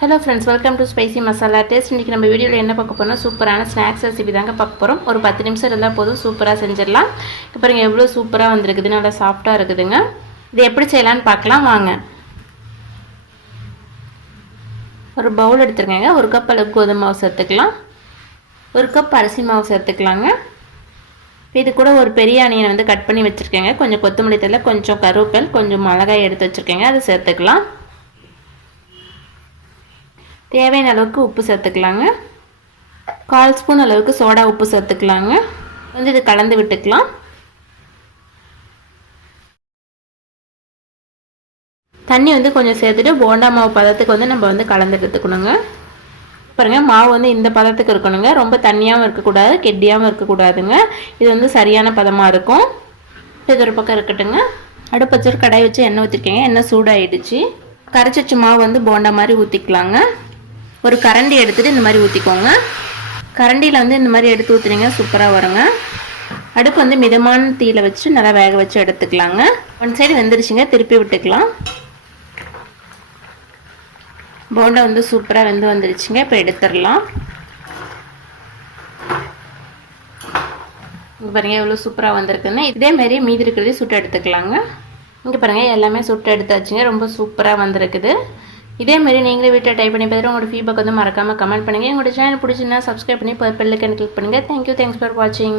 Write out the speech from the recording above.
Hello friends, welcome to spicy masala taste. இன்றைக்கி நம்ம வீடியோவில் என்ன பார்க்க போகிறோம், சூப்பரான ஸ்நாக்ஸ் ரெசிபி தாங்க பார்க்க போகிறோம். ஒரு 10 நிமிஷம் இருந்தால் போதும், சூப்பராக செஞ்சிடலாம். இப்போ பாருங்கள் எவ்வளோ சூப்பராக வந்துருக்குது, நல்லா சாஃப்டாக இருக்குதுங்க. இது எப்படி செய்யலான்னு பார்க்கலாம் வாங்க. ஒரு பவுல் எடுத்துருக்கேங்க. 1 கப் அளவுக்கு கோதுமை மாவு சேர்த்துக்கலாம். 1 கப் அரிசி மாவு சேர்த்துக்கலாங்க. இது கூட ஒரு பெரிய ஆனியனை வந்து கட் பண்ணி வச்சுருக்கேங்க. கொஞ்சம் கொத்தமல்லி தழை, கொஞ்சம் கருவேப்பிலை, கொஞ்சம் மிளகாய் எடுத்து வச்சுருக்கேங்க. அதை சேர்த்துக்கலாம். தேவையான அளவுக்கு உப்பு சேர்த்துக்கலாங்க. 1/4 ஸ்பூன் அளவுக்கு சோடா உப்பு சேர்த்துக்கலாங்க. வந்து இது கலந்து விட்டுக்கலாம். தண்ணி வந்து கொஞ்சம் சேர்த்துட்டு போண்டா மாவு பதத்துக்கு வந்து நம்ம வந்து கலந்து எடுத்துக்கணுங்க. பாருங்கள், மாவு வந்து இந்த பதத்துக்கு இருக்கணுங்க. ரொம்ப தண்ணியாகவும் இருக்கக்கூடாது, கெட்டியாகவும் இருக்கக்கூடாதுங்க. இது வந்து சரியான பதமாக இருக்கும். இது ஒரு பக்கம் இருக்கட்டுங்க. அடுப்பு வச்சு கடாய் வச்சு எண்ணெய் ஊற்றிருக்கேங்க. எண்ணெய் சூடாகிடுச்சு. கரைச்சி வச்ச மாவு வந்து போண்டா மாதிரி ஊற்றிக்கலாங்க. ஒரு கரண்டி எடுத்துகிட்டு இந்த மாதிரி ஊற்றிக்கோங்க. கரண்டியில் வந்து இந்த மாதிரி எடுத்து ஊற்றுனீங்க சூப்பராக வருங்க. அடுப்பு வந்து மிதமான தீயில் வச்சு நல்லா வேக வச்சு எடுத்துக்கலாங்க. ஒன் சைடு வெந்துருச்சுங்க, திருப்பி விட்டுக்கலாம். போண்டா வந்து சூப்பராக வெந்து வந்துருச்சுங்க. இப்போ எடுத்துடலாம். இங்கே பாருங்கள் எவ்வளோ சூப்பராக வந்திருக்குன்னு. இதேமாரி மீதி இருக்கிறதே சுட்டு எடுத்துக்கலாங்க. இங்கே பாருங்கள் எல்லாமே சுட்டு எடுத்தாச்சுங்க. ரொம்ப சூப்பராக வந்திருக்குது. இதேமாரி நீங்களே வீட்டில் டைப் பண்ணி பார்த்துட்டு உங்களோட ஃபீட்பேக் வந்து மறக்காமல் கமெண்ட் பண்ணுங்கள். உங்களோட சேனல் பிடிச்சிருந்தா சப்ஸ்கிரைப் பண்ணி பெல் ஐகானை கிளிக் பண்ணுங்கள். தேங்க்யூ, தேங்க்ஸ் ஃபார் வாட்சிங்.